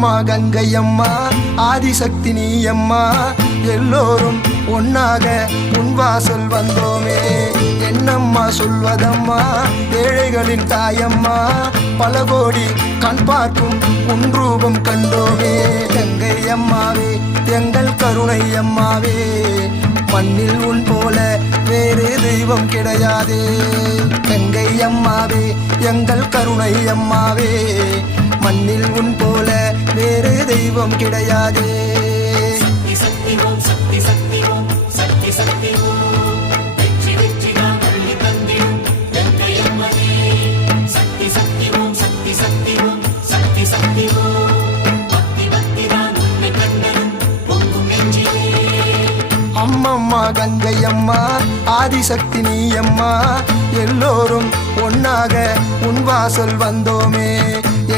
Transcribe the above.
அம்மம்மா கங்கையம்மா ஆதிசக்தி நீ அம்மா எல்லோரும் ஒன்னாக உன் வாசல் வந்தோமே என்னம்மா சொல்வதம்மா ஏழைகளின் தாயம்மா பல கோடி கண் பார்க்கும் உன் ரூபம் கண்டோமே கங்கை அம்மாவே எங்கள் கருணை அம்மாவே மண்ணில் உன் போல வேறு தெய்வம் கிடையாதே கங்கை அம்மாவே எங்கள் கருணை அம்மாவே மண்ணில் உன் போல வேறு தெய்வம் கிடையாதே அம்மம்மா கங்கையம்மா ஆதிசக்தி நீ அம்மா எல்லோரும் ஒன்னாக உன் வாசல் வந்தோமே